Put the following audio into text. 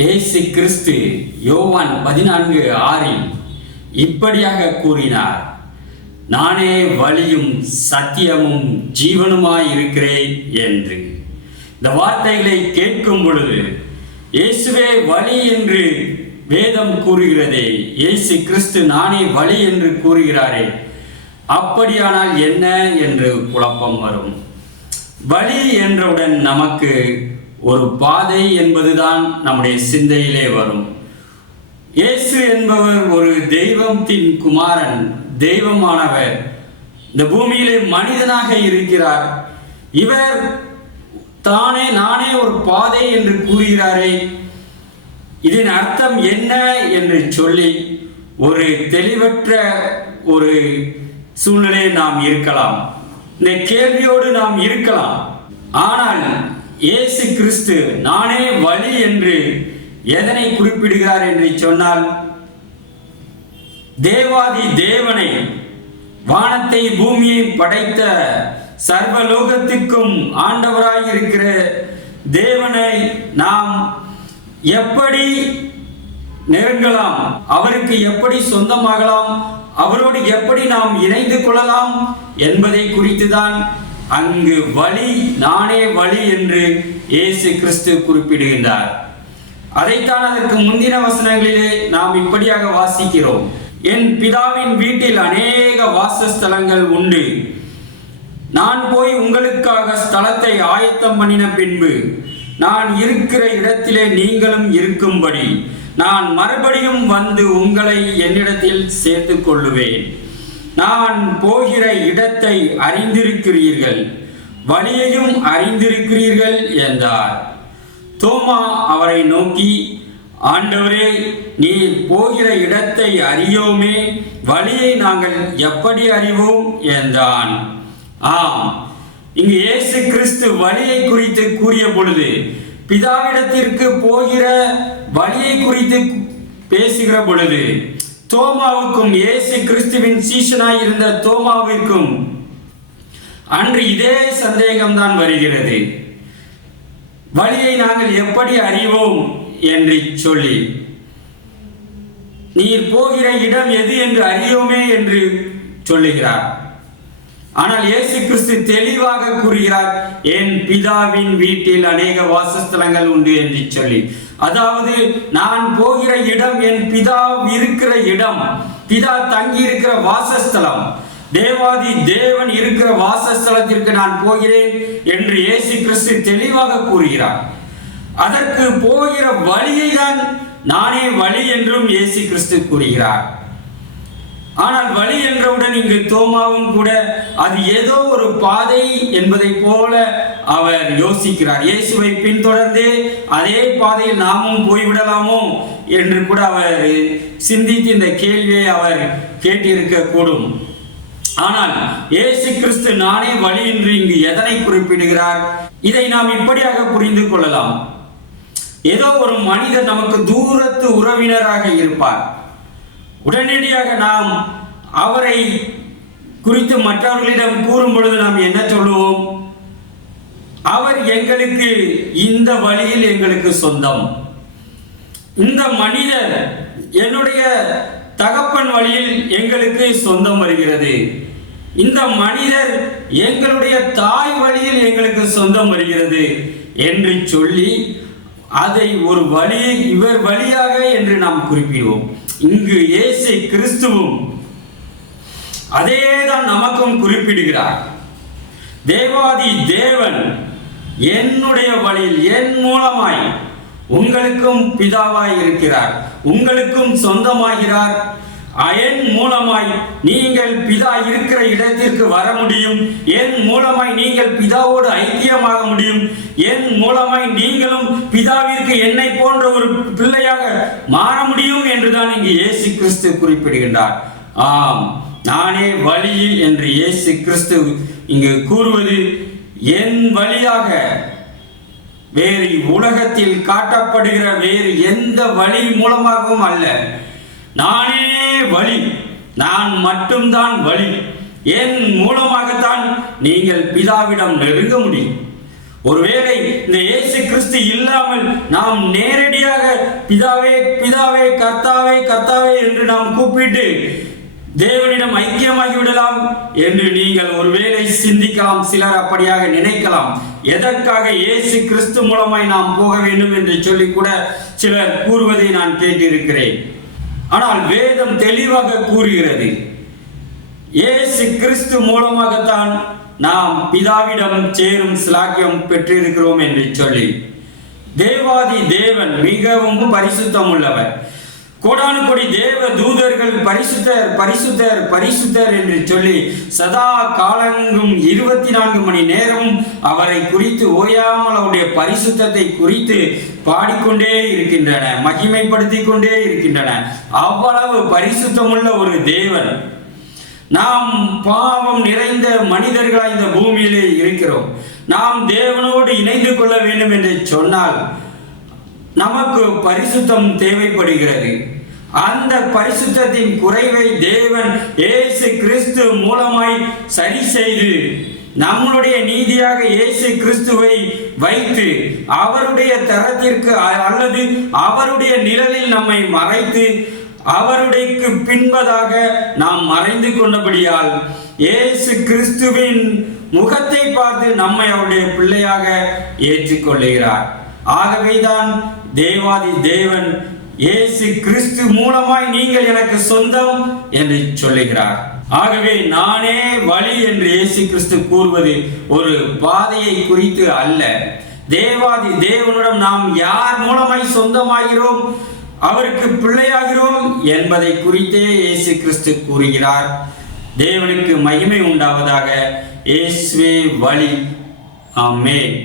இயேசு கிறிஸ்து யோவான் 14:6 இப்படியாக கூறினார், நானே வழியும் சத்தியமும் ஜீவனுமாய் இருக்கிறேன் என்று. இந்த வார்த்தைகளை கேட்கும் பொழுது இயேசுவே வழி என்று வேதம் கூறுகிறதே, இயேசு கிறிஸ்து நானே வழி என்று கூறுகிறாரே, அப்படியானால் என்ன என்று குழப்பம் வரும். வழி என்றவுடன் நமக்கு ஒரு பாதை என்பதுதான் நம்முடைய சிந்தையிலே வரும். இயேசு என்பவர் ஒரு தெய்வத்தின் குமாரன், தெய்வமானவர், இந்த பூமியிலே மனிதனாக இருக்கிறார். இவர் தானே நானே ஒரு பாதை என்று கூறுகிறாரே, இதன் அர்த்தம் என்ன என்று சொல்லி ஒரு தெளிவற்ற ஒரு சூழ்நிலையை நாம் இருக்கலாம், இந்த கேள்வியோடு நாம் இருக்கலாம். ஆனால் இயேசு கிறிஸ்து நானே வழி என்று எதனை குறிப்பிடுகிறார் என்று சொன்னால், தேவாதி தேவனை, வானத்தை பூமியை படைத்த சர்வலோகத்திற்கும் ஆண்டவராய் இருக்கிற தேவனை நாம் எப்படி நெருங்கலாம், அவருக்கு எப்படி சொந்தமாகலாம், அவரோடு எப்படி நாம் இணைந்து கொள்ளலாம் என்பதை குறித்துதான் அங்கு வழி, நானே வழி என்று இயேசு கிறிஸ்து குறிப்பிடுகின்றார். அதைத்தான் அதற்கு முந்தின வசனங்களிலே நாம் இப்படியாக வாசிக்கிறோம், என் பிதாவின் வீட்டில் அநேக வாசஸ்தலங்கள் உண்டு, நான் போய் உங்களுக்காக ஸ்தலத்தை ஆயத்தம் பண்ணின பின்பு நான் இருக்கிற இடத்திலே நீங்களும் இருக்கும்படி நான் மறுபடியும் வந்து உங்களை என்னிடத்தில் சேர்த்து கொள்ளுவேன். நான் போகிற இடத்தை அறிந்திருக்கிறீர்கள், வழியையும் அறிந்திருக்கிறீர்கள் என்றார். தோமா அவரை நோக்கி, ஆண்டவரே, நீ போகிற இடத்தை அறியோமே, வழியை நாங்கள் எப்படி அறிவோம் என்றான். ஆம், இங்கு இயேசு கிறிஸ்து வழியை குறித்து கூறிய பொழுது, பிதாவிடத்திற்கு போகிற வழியை குறித்து பேசுகிற பொழுது, தோமாவுக்கும் இயேசு கிறிஸ்துவின் சீஷனாய் இருந்த தோமாவிற்கும் அன்று இதே சந்தேகம்தான் வருகிறது. வழியை நாங்கள் எப்படி அறிவோம் என்று சொல்லி, நீர் போகிற இடம் எது என்று அறியோமே என்று சொல்லுகிறார். ஆனால் இயேசு கிறிஸ்து தெளிவாக கூறுகிறார், என் பிதாவின் வீட்டில் அநேக வாசஸ்தலங்கள் உண்டு என்று சொல்லி. அதாவது நான் போகிற இடம் என் பிதா இருக்கிற இடம், பிதா தங்கி இருக்கிற வாசஸ்தலம், தேவாதி தேவன் இருக்கிற வாசஸ்தலத்திற்கு நான் போகிறேன் என்று இயேசு கிறிஸ்து தெளிவாக கூறுகிறார். அதற்கு போகிற வழியை தான் நானே வழி என்றும் இயேசு கிறிஸ்து கூறுகிறார். ஆனால் வழி என்றவுடன் இங்கு தோமாவும் கூட அது ஏதோ ஒரு பாதை என்பதை போல அவர் யோசிக்கிறார். இயேசுவை பின்தொடர்ந்தே அதே பாதையில் நாமும் போய்விடலாமோ என்று கூட அவர் சிந்தித்து இந்த கேள்வியை அவர் கேட்டிருக்க கூடும். ஆனால் இயேசு கிறிஸ்து நானே வழி என்று இங்கு எதனை குறிப்பிடுகிறார்? இதை நாம் இப்படியாக புரிந்து கொள்ளலாம். ஏதோ ஒரு மனிதர் நமக்கு தூரத்து உறவினராக இருப்பார். உடனடியாக நாம் அவரை குறித்து மற்றவர்களிடம் கூறும் பொழுது நாம் என்ன சொல்லுவோம்? அவர் எங்களுக்கு இந்த வழியில் எங்களுக்கு சொந்தம், இந்த மனிதர் என்னுடைய தகப்பன் வழியில் எங்களுக்கு சொந்தம் வருகிறது, இந்த மனிதர் எங்களுடைய தாய் வழியில் எங்களுக்கு சொந்தம் வருகிறது என்று சொல்லி அதை ஒரு வழி, இவர் வழியாக என்று நாம் குறிப்பிடுவோம். இங்கு இயேசு கிறிஸ்துவும் அதேதான் நமக்கும் குறிப்பிடுகிறார். தேவாதி தேவன் என்னுடைய வழியில் என் மூலமாய் உங்களுக்கும் பிதாவாய் இருக்கிறார், உங்களுக்கும் சொந்தமாகிறார். என் மூலமாய் நீங்கள் பிதா இருக்கிற இடத்திற்கு வர முடியும், என் மூலமாய் நீங்கள் பிதாவோடு ஐக்கியமாக முடியும், என் மூலமாய் நீங்களும் பிதாவிற்கு என்னை போன்ற ஒரு பிள்ளையாக மாற முடியும் என்றுதான் இங்கு இயேசு கிறிஸ்து குறிப்பிடுகின்றார். ஆம், நானே வழி என்று இயேசு கிறிஸ்து இங்கு கூறுவது என் வழியாக வேறு உலகத்தில் காட்டப்படுகிற வேறு எந்த வழி மூலமாகவும் அல்ல. நானே வழி, நான் மட்டும்தான் வழி, என் மூலமாகத்தான் நீங்கள் பிதாவிடம் நெருங்க முடியும். ஒருவேளை இந்த இயேசு கிறிஸ்து இல்லாமல் நாம் நேரடியாக பிதாவே பிதாவே கர்த்தாவே கர்த்தாவே என்று நாம் கூப்பிட்டு தேவனிடம் ஐக்கியமாகி விடலாம் என்று நீங்கள் ஒருவேளை சிந்திக்கலாம். சிலர் அப்படியாக நினைக்கலாம். எதற்காக இயேசு கிறிஸ்து மூலமாய் நாம் போக வேண்டும் என்று சொல்லி கூட சிலர் கூறுவதை நான் கேட்டிருக்கிறேன். ஆனால் வேதம் தெளிவாக கூறுகிறது, இயேசு கிறிஸ்து மூலமாகத்தான் நாம் பிதாவிடம் சேரும் சிலாக்கியம் பெற்றிருக்கிறோம் என்று சொல்லி. தேவாதி தேவன் மிகவும் பரிசுத்தம் உள்ளவர். கோடானு கோடி தேவ தூதர்கள் பரிசுத்தர் பரிசுத்தர் பரிசுத்தர் என்று சொல்லி சதா காலங்கும் 24 மணி நேரமும் அவரை குறித்து ஓயாமல் அவருடைய பரிசுத்தத்தை குறித்து பாடிக்கொண்டே இருக்கின்றன, மகிமைப்படுத்திக் கொண்டே இருக்கின்றன. அவ்வளவு பரிசுத்தமுள்ள ஒரு தேவன். நாம் பாவம் நிறைந்த மனிதர்களாய் இந்த பூமியிலே இருக்கிறோம். நாம் தேவனோடு இணைந்து கொள்ள வேண்டும் என்று சொன்னால் நமக்கு பரிசுத்தம் தேவைப்படுகிறது. அந்த பரிசுத்தத்தின் குறைவை தேவன் இயேசு கிறிஸ்து மூலமாய் சரி செய்து நம்முடைய நீதியாக இயேசு கிறிஸ்துவை வைத்து அவருடைய தரத்திற்கு அல்லது அவருடைய நிழலில் நம்மை மறைத்து அவருடைய பின்பதாக நாம் மறைந்து கொண்டபடியால் இயேசு கிறிஸ்துவின் முகத்தை பார்த்து நம்மை அவருடைய பிள்ளையாக ஏற்றுக்கொள்கிறார். ஆகவேதான் தேவாதி தேவன் இயேசு கிறிஸ்து மூலமாய் நீங்கள் எனக்கு சொந்தம் என்று சொல்லுகிறார். ஆகவே நானே வழி என்று இயேசு கிறிஸ்து கூறுவது ஒரு பாதையை குறித்து அல்ல. தேவாதி தேவனிடம் நாம் யார் மூலமாய் சொந்தமாகிறோம், அவருக்கு பிள்ளையாகிறோம் என்பதை குறித்தே இயேசு கிறிஸ்து கூறுகிறார். தேவனுக்கு மகிமை உண்டாவதாக. இயேசுவே வழி. ஆமென்.